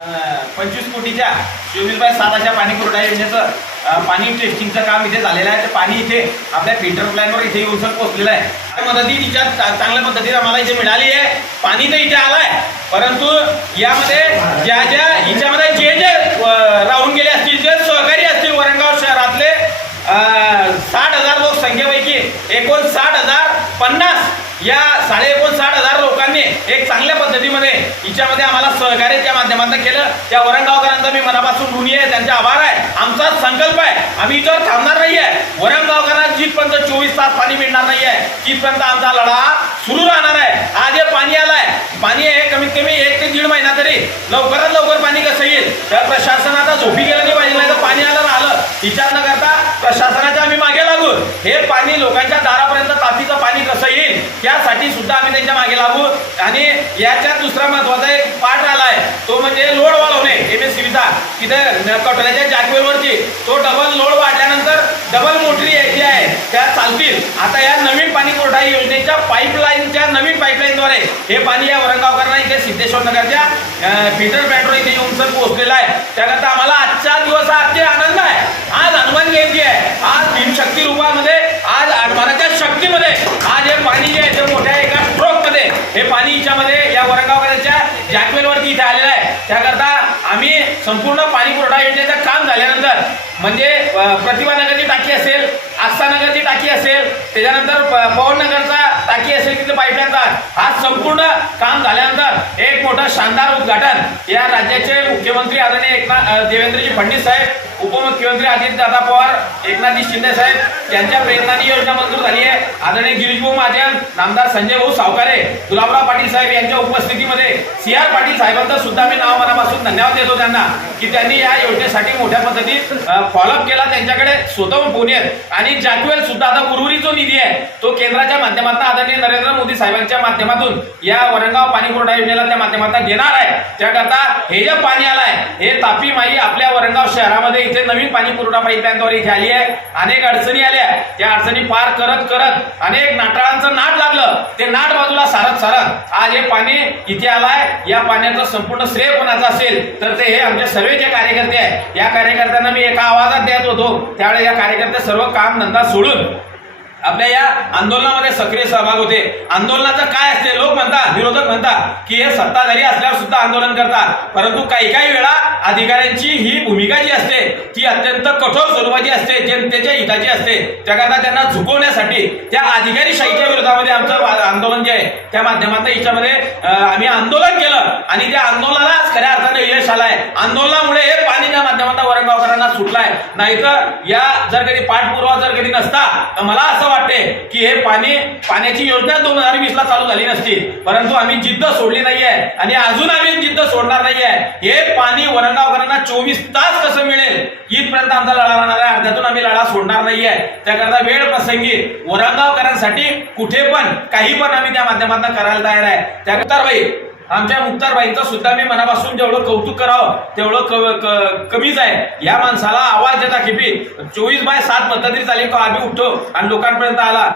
पंचवीस कोटीच्या चोवीस बाय पाणी पुरवठा योजनेचं पाणी टेस्टिंगचं काम इथे झालेलं आहे. ते पाणी इथे आपल्या फिल्टर प्लॅनवर इथे येऊन सर पोहोचलेलं आहे. मदती तिच्या चांगल्या पद्धतीने आम्हाला इथे मिळाली आहे. पाणी तर इथे आलंय. परंतु यामध्ये ज्या ज्या हिच्यामध्ये जे जे राहून गेले असतील जे सहकारी असतील वरणगाव शहरातले साठ हजार लोकसंख्येपैकी एकूण साठ हजार पन्नास या साडे एकोणसाठ हजार लोकांनी एक चांगल्या पद्धतीमध्ये हिच्यामध्ये आम्हाला सहकार्याच्या माध्यमातून केलं. त्या वरणगावकरांचा मी मनापासून ऋणी आहे त्यांचा आभार आहे. आमचा संकल्प आहे. आम्ही इथं थांबणार नाही आहे वरणगावकरांना जिथपर्यंत चोवीस तास पाणी मिळणार नाही आहे तिथपर्यंत आमचा लढा सुरू राहणार आहे. आज हे पाणी आलाय. पाणी आहे कमीत कमी एक ते दीड महिना तरी लवकरात लवकर पाणी कसं येईल? तर प्रशासन आता झोपी गेलं नाही पाहिजे नाही तर पाणी आलं राहिलं. विचार न करता प्रशासनाच्या आम्ही मागे लागून हे पाणी लोकांच्या दार त्यासाठी सुद्धा आम्ही त्यांच्या मागे लागू. आणि याच्यात दुसरा महत्त्वाचा एक पाठ आलाय. तो म्हणजे लोड वाढवणे एम एस सीबीचा तिथं कटोऱ्याच्या जॅकवेलवरची तो डबल लोड वाढल्यानंतर डबल मोटरी यायची आहे. त्या चालतील. आता या नवीन पाणी पुरवठा योजनेच्या पाईपलाईनच्या नवीन पाईपलाईनद्वारे हे पाणी या वरणगावकरांना इथे सिद्धेश्वर नगरच्या फिटर पॅट्रोल इथे येऊन सर पोहोचलेला आहे. त्याकरता आम्हाला आजचा दिवस हा अति आनंद आहे. आज हनुमान जयंती आहे. आज भीमशक्ती रूपामध्ये पाणी जे आहे ते मोठ्या एका स्ट्रोकमध्ये हे पाणी हिच्यामध्ये या वरणगावकरांच्या जॅकवेलवरती इथे आलेलं आहे. त्याकरता आम्ही संपूर्ण पाणी पुरवठा योजनेचं काम झाल्यानंतर म्हणजे प्रतिभानगरची टाकी असेल आस्थानगरची टाकी असेल त्याच्यानंतर प- पवननगरचा टाकी असेल तिथे पाईपलाईनचा हा संपूर्ण काम झाल्यानंतर एक मोठं शानदार उद्घाटन या राज्याचे मुख्यमंत्री आदरणीय एकनाथ देवेंद्रजी फडणवीस साहेब उपमुख्यमंत्री अजितदादा पवार एकनाथजी शिंदे साहेब यांच्या प्रेरणाने योजना मंजूर झाली आहे. आदरणीय गिरीशभाऊ महाजन नामदार संजय भाऊ सावकारे गुलाबराव पाटील साहेब यांच्या उपस्थितीमध्ये सी आर पाटील साहेबांचा सुद्धा मी नाव मनापासून धन्यवाद देतो त्यांना की त्यांनी या योजनेसाठी मोठ्या पद्धतीत फॉलोअप केला त्यांच्याकडे स्वतःहून फोन येत. आणि जॅकवेल सुद्धा आता उर्वरित जो निधी आहे. तो केंद्राच्या माध्यमातून आदरणीय नरेंद्र मोदी साहेबांच्या माध्यमातून या वरणगाव पाणी पुरवठा योजनेला त्या माध्यमातून देणार आहे. त्याकरता हे जे पाणी आलंय हे तापी माई आपल्या वरणगाव शहरामध्ये इथे नवीन पाणी पुरवठा पाईपलाईनद्वारे झाली आहे. अनेक अडचणी आल्या. त्या अडचणी पार करत करत अनेक नाटाळांचं नाट लागलं. ते नाट बाजूला सारत सारत आज हे पाणी इथे आलाय. या पाण्याचं संपूर्ण श्रेय कोणाचं असेल? तर ते हे आमचे सर्व जे कार्यकर्ते आहे या कार्यकर्त्यांना मी एका आवाजात देत होतो. त्यावेळेस या कार्यकर्ते सर्व काम धंदा सोडून आपल्या या आंदोलनामध्ये सक्रिय सहभाग होते. आंदोलनाचं काय असते? लोक म्हणतात विरोधक म्हणतात की हे सत्ताधारी असल्यावर सुद्धा आंदोलन करतात. परंतु काही काही वेळा अधिकाऱ्यांची ही भूमिका जी असते ती अत्यंत कठोर स्वरूपाची असते जनतेच्या हिताची असते. त्याकरता त्यांना झुकवण्यासाठी त्या अधिकारीशाहीच्या विरोधामध्ये आमचं आंदोलन जे आहे त्या माध्यमातून याच्यामध्ये आम्ही आंदोलन केलं. आणि त्या आंदोलनालाच खऱ्या अर्थाने यश आलाय. आंदोलनामुळे हे पाणी त्या माध्यमातून वरणगावकरांना सुटलाय. नाहीतर या जर कधी पाठपुरावा जर कधी नसता तर मला असं वाटते की हे पाणी पाण्याची योजना दोन हजार वीस ला चालू झाली नसती. परंतु आम्ही जिद्द सोडली नाहीये. आणि अजून आम्ही जिद्द सोडणार नाहीये. हे पाणी वरणगावकरांना चोवीस तास कसं मिळेल इथपर्यंत आमचा लढा राहणार आहे. अर्ध्यातून आम्ही लढा सोडणार नाहीये. त्याकरता वेळ प्रसंगी वरणगावकरांसाठी कुठे पण काही पण आम्ही त्या माध्यमातून करायला तयार आहे. त्याकरता भाई आमच्या मुक्तारबाईंचं सुद्धा मी मनापासून जेवढं कौतुक करावं तेवढं क- कमीच आहे. या माणसाला आवाज देता किपी चोवीस बाय सात मतदारी चालेल आम्ही उठतो आणि लोकांपर्यंत आला.